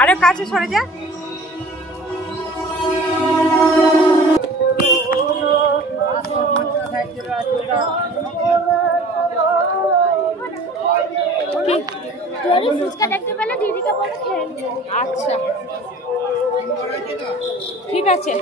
আরে কাছে সরে যা। ফুচকা দেখতে পেলে দিদিকে বলে খেয়ে নিও। আচ্ছা ঠিক আছে।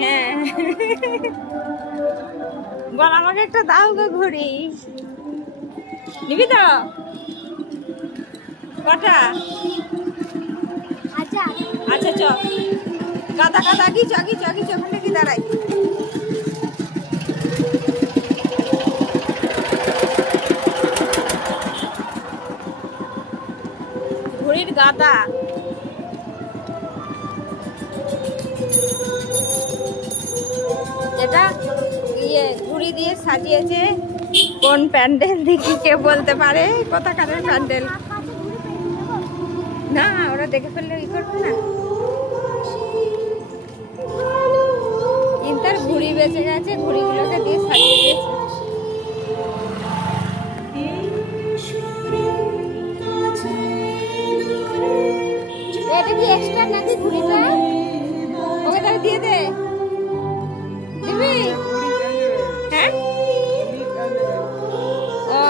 হ্যাঁ বল আমাকে একটা দাও গো ঘুড়ি। নিবি তো কটা? আচ্ছা আচ্ছা চ কাদা কাদা গিচ গিচ গিচ ওখানে কি দাঁড়াই। ঘুড়ির গাদা এটা ইয়ে ঘুড়ি দিয়ে সাজিয়েছে। কোন প্যান্ডেল দেখি কে বলতে পারে? কোথাকারের প্যান্ডেল? না ওরা দেখে ফেললে ই করবে না। ইন্টার ঘুড়ি বেঁচে গেছে, ঘুড়িগুলোকে দিয়ে সাজিয়ে দিয়েছে। এটা কি এক্সট্রা নাকি ঘুড়িটা? ওকে তাহলে দিয়ে দে। দিবি? হ্যাঁ ও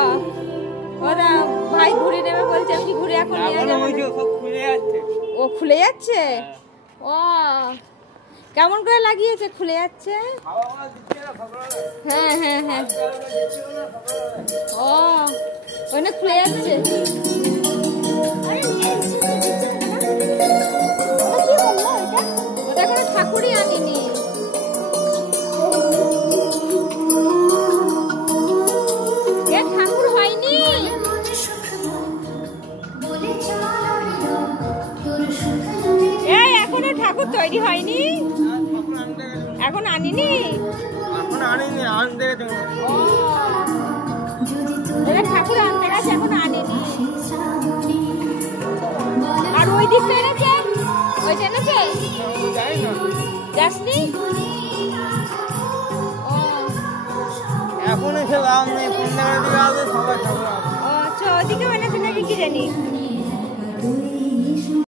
ওরা ভাই ঘুড়ি নেবে বলছে। আমি ঘুড়ি এখন নিয়ে যাবো। ও খুলে যাচ্ছে। ও কেমন করে লাগিয়েছে? খুলে যাচ্ছে। হ্যাঁ হ্যাঁ হ্যাঁ ও ওখানে খুলে যাচ্ছে। ওটা কোনো ঠাকুরই আনেনি। ঠাকুর হয়নি এই এখনো ঠাকুর তৈরি হয়নি। এখন আনিনি। ঠাকুর আনতে গেছে এখন আনিনি। আর ওই দিকটা এনেছে? ওইটা এনেছে? যাসনি? এখন এসে লাভ নেই। কোন জায়গায় দিকে আসবে সবাই ঠাকুর। ও আচ্ছা ওদিকেও এনেছে নাকি কি জানি।